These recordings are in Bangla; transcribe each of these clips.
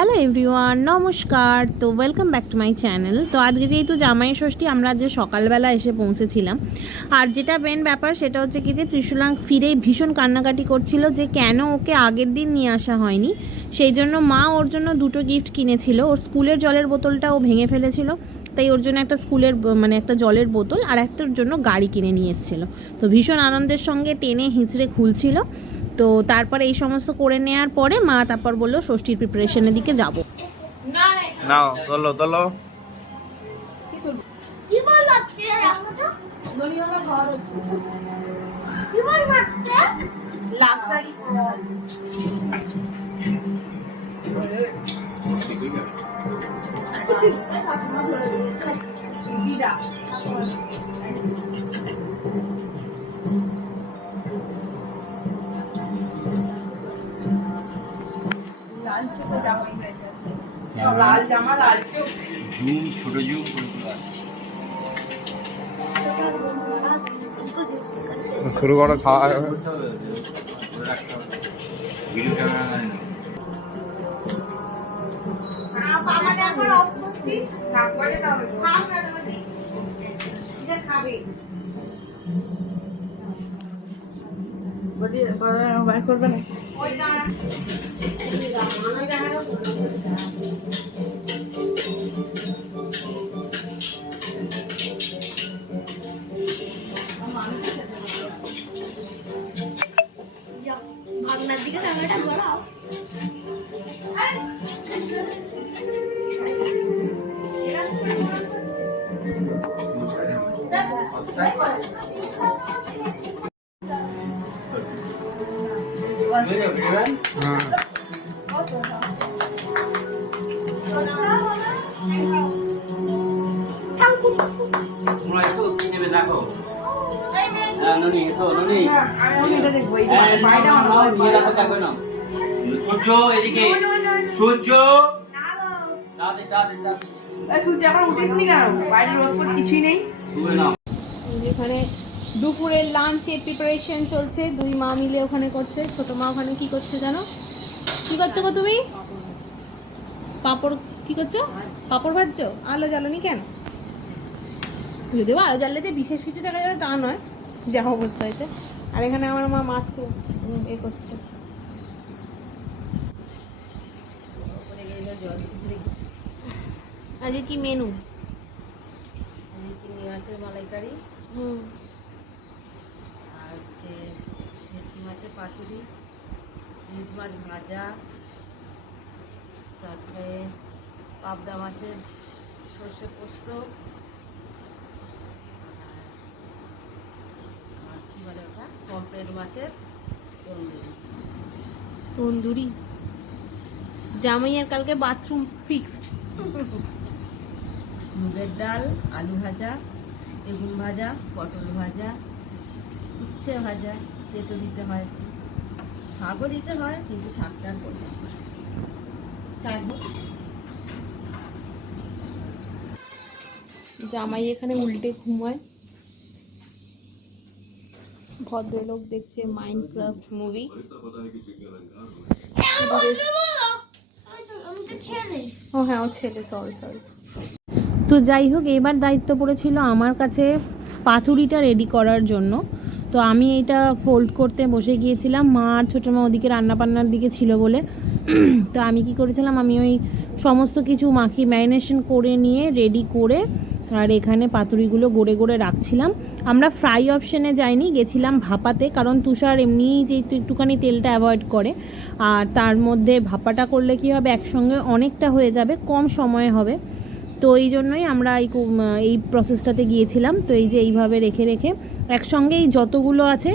হ্যালো এভরিওয়ান, নমস্কার। তো welcome back to my channel. তো আজকে যেহেতু জামাই ষষ্ঠী, আমরা যে সকালবেলা এসে পৌঁছেছিলাম। আর যেটা মেন ব্যাপার সেটা হচ্ছে কি যে ত্রিশুলাং ফিরেই ভীষণ কান্নাকাটি করছিল যে কেন ওকে আগের দিন নিয়ে আসা হয়নি। সেই জন্য মা ওর জন্য দুটো গিফট কিনেছিল। ওর স্কুলের জলের বোতলটা ও ভেঙে ফেলেছিল, তাই ওর জন্য একটা স্কুলের একটা জলের বোতল আর একটার জন্য গাড়ি কিনে নিয়ে এসেছিলো। তো ভীষণ আনন্দের সঙ্গে টেনে হিঁচড়ে খুলছিল। তো তারপরে এই সমস্ত করে নেওয়ার পরে মা তারপর বললো ষষ্ঠীর প্রিপারেশনের দিকে যাব। নাও তোলো তোলো। লাল জামা লাল চোখ জুম ছোট জুম শুরু করো খাওয়া। ভিডিও ক্যামেরা করবে না। ভাবনার দিকে ক্যামেরাটা ঘোরাও। দেখো সূর্য এদিকে, সূর্য সূর্য এখন উঠিস নি কেন? বাইরে রোদ কিছুই নেই। এখানে দুপুরের লাঞ্চের প্রিপারেশন চলছে, দুই মা মিলে ওখানে করছে। ছোট মা ওখানে কি করছে জানো? কি করছো গো তুমি? পাপড় কি করছো? পাপড় ভাজছো? আলো জ্বালানি কেন? যদিও আলো জ্বাললে যে বিশেষ কিছু দেখা যাবে তা নয়, যা অবস্থা হয়েছে। আর এখানে আমার মা মাছকে এ করছে। আজকে কি মেনু? চিংড়ি মাছের মালাইকারি, আর হচ্ছে ভেটকি মাছের পাতুরি, ইলিশ মাছ ভাজা, তারপরে পাবদা মাছের সর্ষে পোস্ত, আর কী বলে ওটা, পমফ্রেট মাছের তন্দুরি। তন্দুরি? জামাইয়ের কালকে বাথরুম ফিক্সড। মুগের ডাল, আলু ভাজা, বেগুন ভাজা, পটল ভাজা, উচ্ছে ভাজা, তেতো দিতে হয়, শাকও দিতে হয়, কিন্তু শাকটা করতে হয়। জামাই এখানে উল্টে ঘুমায়, ভদ্রলোক দেখছে মাইনক্রাফট মুভি। ও হ্যাঁ, ও ছেলে, সরি সরি। তো যাই হোক, এবার দায়িত্ব পড়েছিল আমার কাছে পাতুরিটা রেডি করার জন্য। তো আমি এটা ফোল্ড করতে বসে গিয়েছিলাম, মা আর ছোটো মা ওদিকে রান্নাবান্নার দিকে ছিল বলে। তো আমি কি করেছিলাম, আমি ওই সমস্ত কিছু ম্যারিনেশন করে নিয়ে রেডি করে আর এখানে পাতুরিগুলো গড়ে গড়ে রাখছিলাম। আমরা ফ্রাই অপশানে যাইনি, গেছিলাম ভাপাতে, কারণ তুষার এমনিই যে একটুখানি তেলটা অ্যাভয়েড করে। আর তার মধ্যে ভাপাটা করলে কি হবে, একসঙ্গে অনেকটা হয়ে যাবে, কম সময়ে হবে। তো এই জন্যই আমরা এই প্রসেসটাতে গিয়েছিলাম। তো এই যে এইভাবে রেখে রেখে একসঙ্গেই যতগুলো আছে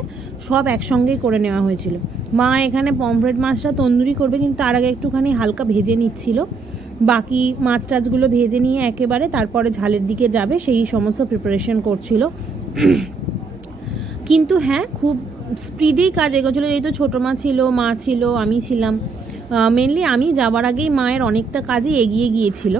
সব একসঙ্গেই করে নেওয়া হয়েছিল। মা এখানে পমফ্রেট মাছটা তন্দুরি করবে, কিন্তু তার আগে একটুখানি হালকা ভেজে নিচ্ছিল। বাকি মাছ টাছগুলো ভেজে নিয়ে একেবারে তারপরে ঝালের দিকে যাবে, সেই সমস্ত প্রিপারেশন করছিল। কিন্তু হ্যাঁ, খুব স্পিডেই কাজ এগোছিলো, যেহেতু ছোটো মা ছিল, মা ছিল, আমি ছিলাম। মেনলি আমি যাওয়ার আগেই মায়ের অনেকটা কাজই এগিয়ে গিয়েছিল।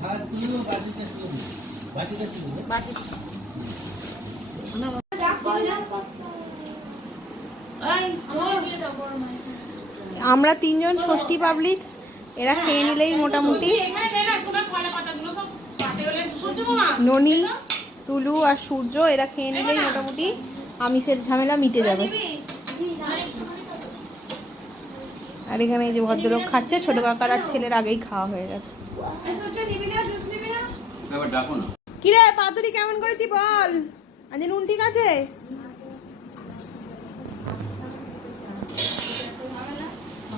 খাওয়া আমরা তিনজন ষষ্ঠী পাবলিক, এরা খেয়ে নিলেই মোটামুটি ননি, তুলু আর সূর্য এরা খেয়ে নিলেই মোটামুটি আমিষের ঝামেলা মিটে যাবে। আর এখানে এই যে ভদ্রলোক খাচ্ছে, ছোট কাকার আর ছেলের আগেই খাওয়া হয়ে গেছে। এবার ডাকো না। কিরে পাতুরি কেমন করেছি বল, আজ নুন ঠিক আছে?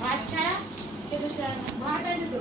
ভাত ছাড়া ভাত আছে তো